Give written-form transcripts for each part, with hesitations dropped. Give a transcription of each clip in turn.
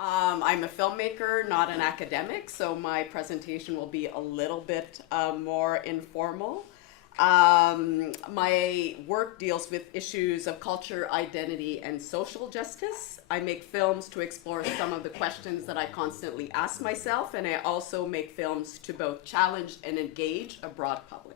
I'm a filmmaker, not an academic, so my presentation will be a little bit more informal. My work deals with issues of culture, identity, and social justice. I make films to explore some of the questions that I constantly ask myself, and I also make films to both challenge and engage a broad public.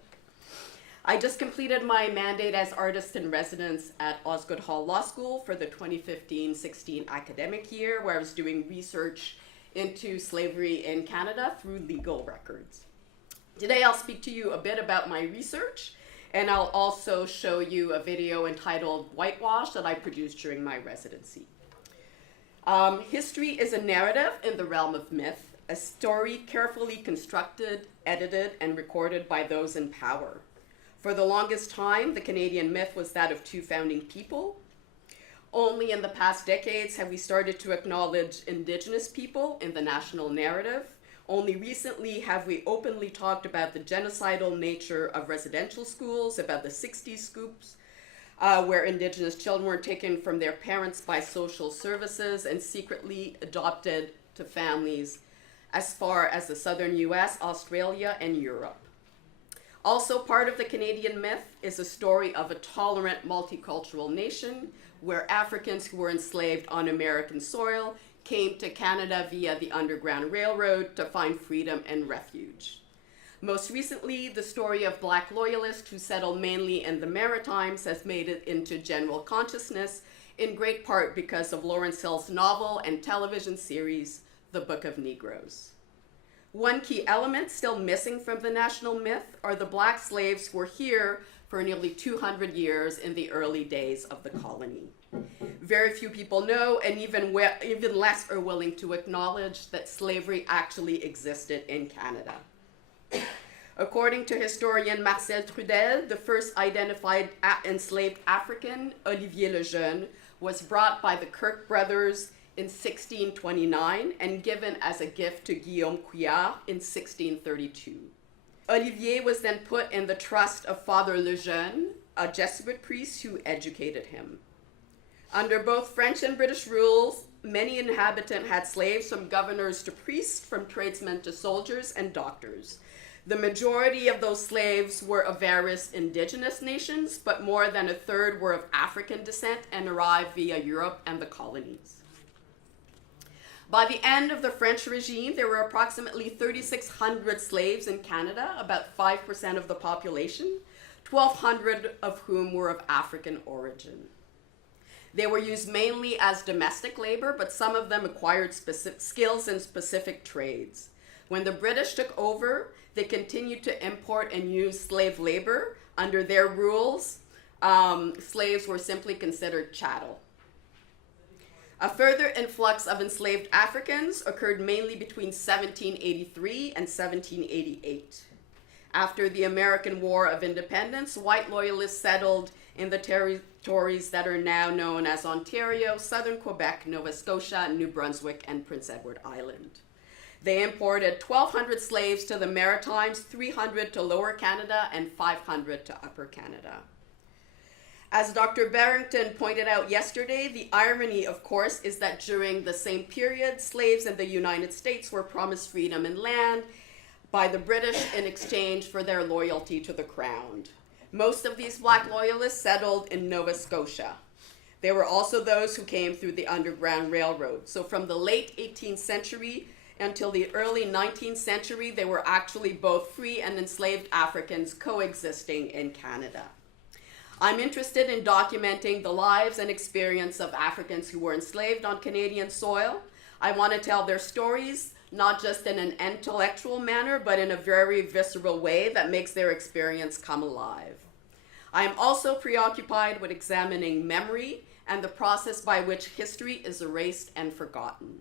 I just completed my mandate as artist in residence at Osgoode Hall Law School for the 2015-16 academic year, where I was doing research into slavery in Canada through legal records. Today I'll speak to you a bit about my research, and I'll also show you a video entitled Whitewash that I produced during my residency. History is a narrative in the realm of myth, a story carefully constructed, edited, and recorded by those in power. For the longest time, the Canadian myth was that of two founding people. Only in the past decades have we started to acknowledge Indigenous people in the national narrative. Only recently have we openly talked about the genocidal nature of residential schools, about the 60s scoops, where Indigenous children were taken from their parents by social services and secretly adopted to families as far as the southern US, Australia, and Europe. Also part of the Canadian myth is a story of a tolerant multicultural nation where Africans who were enslaved on American soil came to Canada via the Underground Railroad to find freedom and refuge. Most recently, the story of Black loyalists who settled mainly in the Maritimes has made it into general consciousness, in great part because of Lawrence Hill's novel and television series, The Book of Negroes. One key element still missing from the national myth are the Black slaves who were here for nearly 200 years in the early days of the colony. Very few people know, and even less are willing to acknowledge, that slavery actually existed in Canada. According to historian Marcel Trudel, the first identified enslaved African, Olivier le Jeune, was brought by the Kirk brothers in 1629 and given as a gift to Guillaume Couillard in 1632. Olivier was then put in the trust of Father Lejeune, a Jesuit priest who educated him. Under both French and British rules, many inhabitants had slaves, from governors to priests, from tradesmen to soldiers and doctors. The majority of those slaves were of various indigenous nations, but more than a third were of African descent and arrived via Europe and the colonies. By the end of the French regime, there were approximately 3,600 slaves in Canada, about 5% of the population, 1,200 of whom were of African origin. They were used mainly as domestic labor, but some of them acquired specific skills in specific trades. When the British took over, they continued to import and use slave labor. Under their rules, slaves were simply considered chattel. A further influx of enslaved Africans occurred mainly between 1783 and 1788. After the American War of Independence, white loyalists settled in the territories that are now known as Ontario, southern Quebec, Nova Scotia, New Brunswick, and Prince Edward Island. They imported 1,200 slaves to the Maritimes, 300 to Lower Canada, and 500 to Upper Canada. As Dr. Barrington pointed out yesterday, the irony, of course, is that during the same period, slaves in the United States were promised freedom and land by the British in exchange for their loyalty to the Crown. Most of these Black loyalists settled in Nova Scotia. There were also those who came through the Underground Railroad. So from the late 18th century until the early 19th century, there were actually both free and enslaved Africans coexisting in Canada. I'm interested in documenting the lives and experience of Africans who were enslaved on Canadian soil. I want to tell their stories, not just in an intellectual manner, but in a very visceral way that makes their experience come alive. I am also preoccupied with examining memory and the process by which history is erased and forgotten.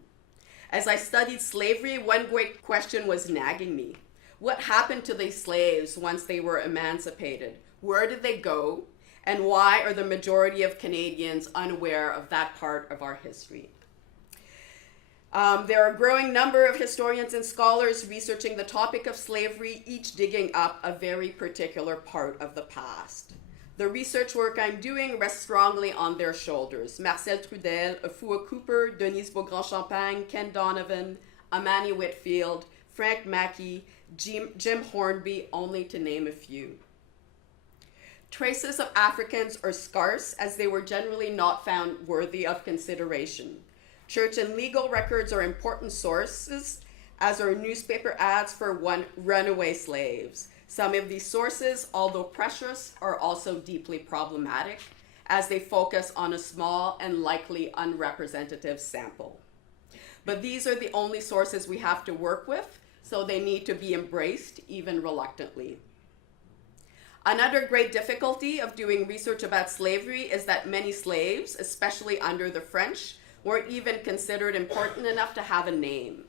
As I studied slavery, one great question was nagging me. What happened to these slaves once they were emancipated? Where did they go? And why are the majority of Canadians unaware of that part of our history? There are a growing number of historians and scholars researching the topic of slavery, each digging up a very particular part of the past. The research work I'm doing rests strongly on their shoulders. Marcel Trudel, Afua Cooper, Denise Beaugrand-Champagne, Ken Donovan, Amani Whitfield, Frank Mackey, Jim Hornby, only to name a few. Traces of Africans are scarce, as they were generally not found worthy of consideration. Church and legal records are important sources, as are newspaper ads for runaway slaves. Some of these sources, although precious, are also deeply problematic, as they focus on a small and likely unrepresentative sample. But these are the only sources we have to work with, so they need to be embraced, even reluctantly. Another great difficulty of doing research about slavery is that many slaves, especially under the French, weren't even considered important enough to have a name.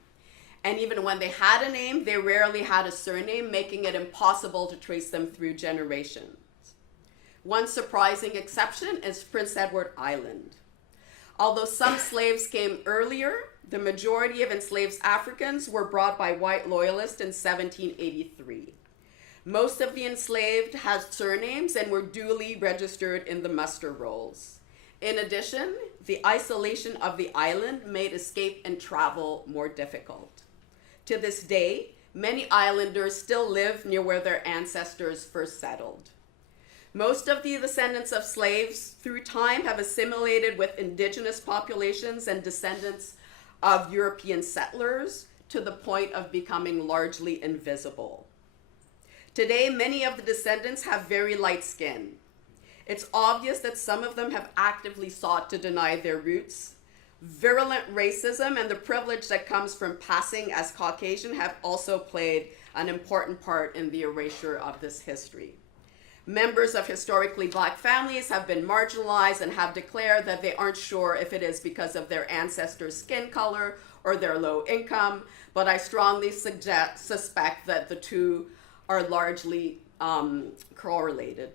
And even when they had a name, they rarely had a surname, making it impossible to trace them through generations. One surprising exception is Prince Edward Island. Although some slaves came earlier, the majority of enslaved Africans were brought by white loyalists in 1783. Most of the enslaved had surnames and were duly registered in the muster rolls. In addition, the isolation of the island made escape and travel more difficult. To this day, many islanders still live near where their ancestors first settled. Most of the descendants of slaves through time have assimilated with indigenous populations and descendants of European settlers to the point of becoming largely invisible. Today, many of the descendants have very light skin. It's obvious that some of them have actively sought to deny their roots. Virulent racism and the privilege that comes from passing as Caucasian have also played an important part in the erasure of this history. Members of historically Black families have been marginalized and have declared that they aren't sure if it is because of their ancestors' skin color or their low income, but I strongly suspect that the two are largely correlated.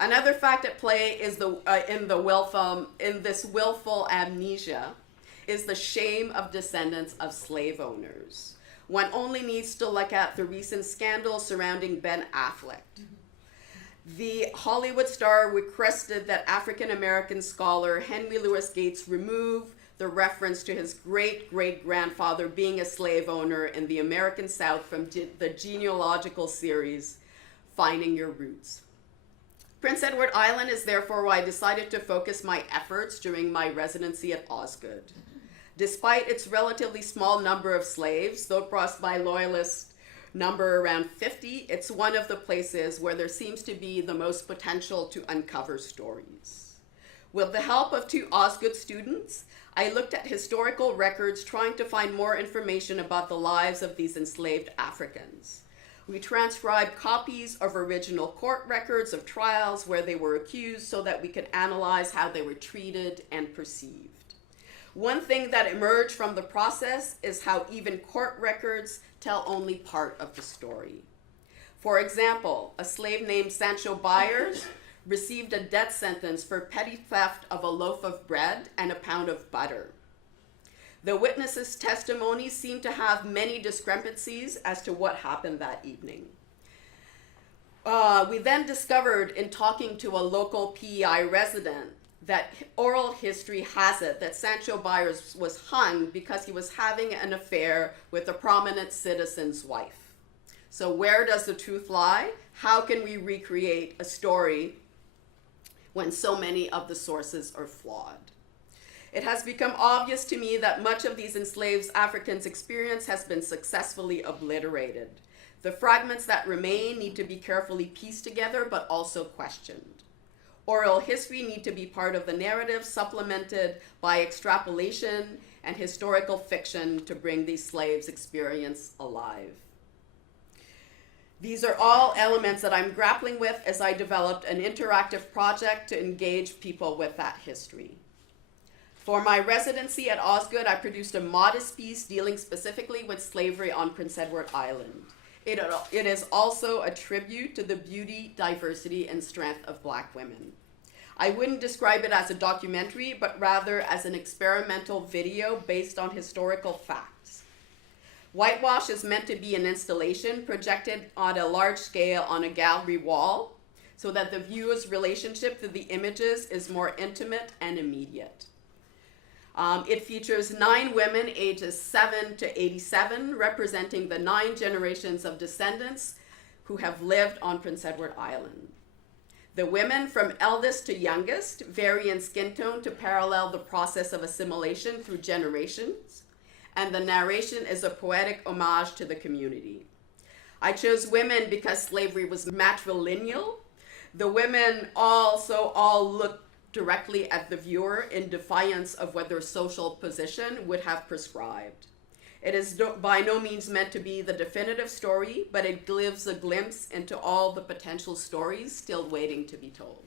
Another fact at play is in this willful amnesia is the shame of descendants of slave owners. One only needs to look at the recent scandal surrounding Ben Affleck. The Hollywood star requested that African-American scholar Henry Louis Gates remove the reference to his great-great-grandfather being a slave owner in the American South from the genealogical series, Finding Your Roots. Prince Edward Island is therefore why I decided to focus my efforts during my residency at Osgood. Despite its relatively small number of slaves, though crossed by loyalists number around 50, it's one of the places where there seems to be the most potential to uncover stories. With the help of 2 Osgood students, I looked at historical records trying to find more information about the lives of these enslaved Africans. We transcribed copies of original court records of trials where they were accused so that we could analyze how they were treated and perceived. One thing that emerged from the process is how even court records tell only part of the story. For example, a slave named Sancho Byers received a death sentence for petty theft of a loaf of bread and a pound of butter. The witnesses' testimonies seem to have many discrepancies as to what happened that evening. We then discovered in talking to a local PEI resident that oral history has it that Sancho Byers was hung because he was having an affair with a prominent citizen's wife. So where does the truth lie? How can we recreate a story when so many of the sources are flawed? It has become obvious to me that much of these enslaved Africans' experience has been successfully obliterated. The fragments that remain need to be carefully pieced together, but also questioned. Oral history need to be part of the narrative, supplemented by extrapolation and historical fiction to bring these slaves' experience alive. These are all elements that I'm grappling with as I developed an interactive project to engage people with that history. For my residency at Osgood, I produced a modest piece dealing specifically with slavery on Prince Edward Island. It is also a tribute to the beauty, diversity, and strength of Black women. I wouldn't describe it as a documentary, but rather as an experimental video based on historical facts. Whitewash is meant to be an installation projected on a large scale on a gallery wall, so that the viewer's relationship to the images is more intimate and immediate. It features 9 women ages 7 to 87, representing the 9 generations of descendants who have lived on Prince Edward Island. The women, from eldest to youngest, vary in skin tone to parallel the process of assimilation through generations, and the narration is a poetic homage to the community. I chose women because slavery was matrilineal. The women also all look directly at the viewer in defiance of what their social position would have prescribed. It is by no means meant to be the definitive story, but it gives a glimpse into all the potential stories still waiting to be told.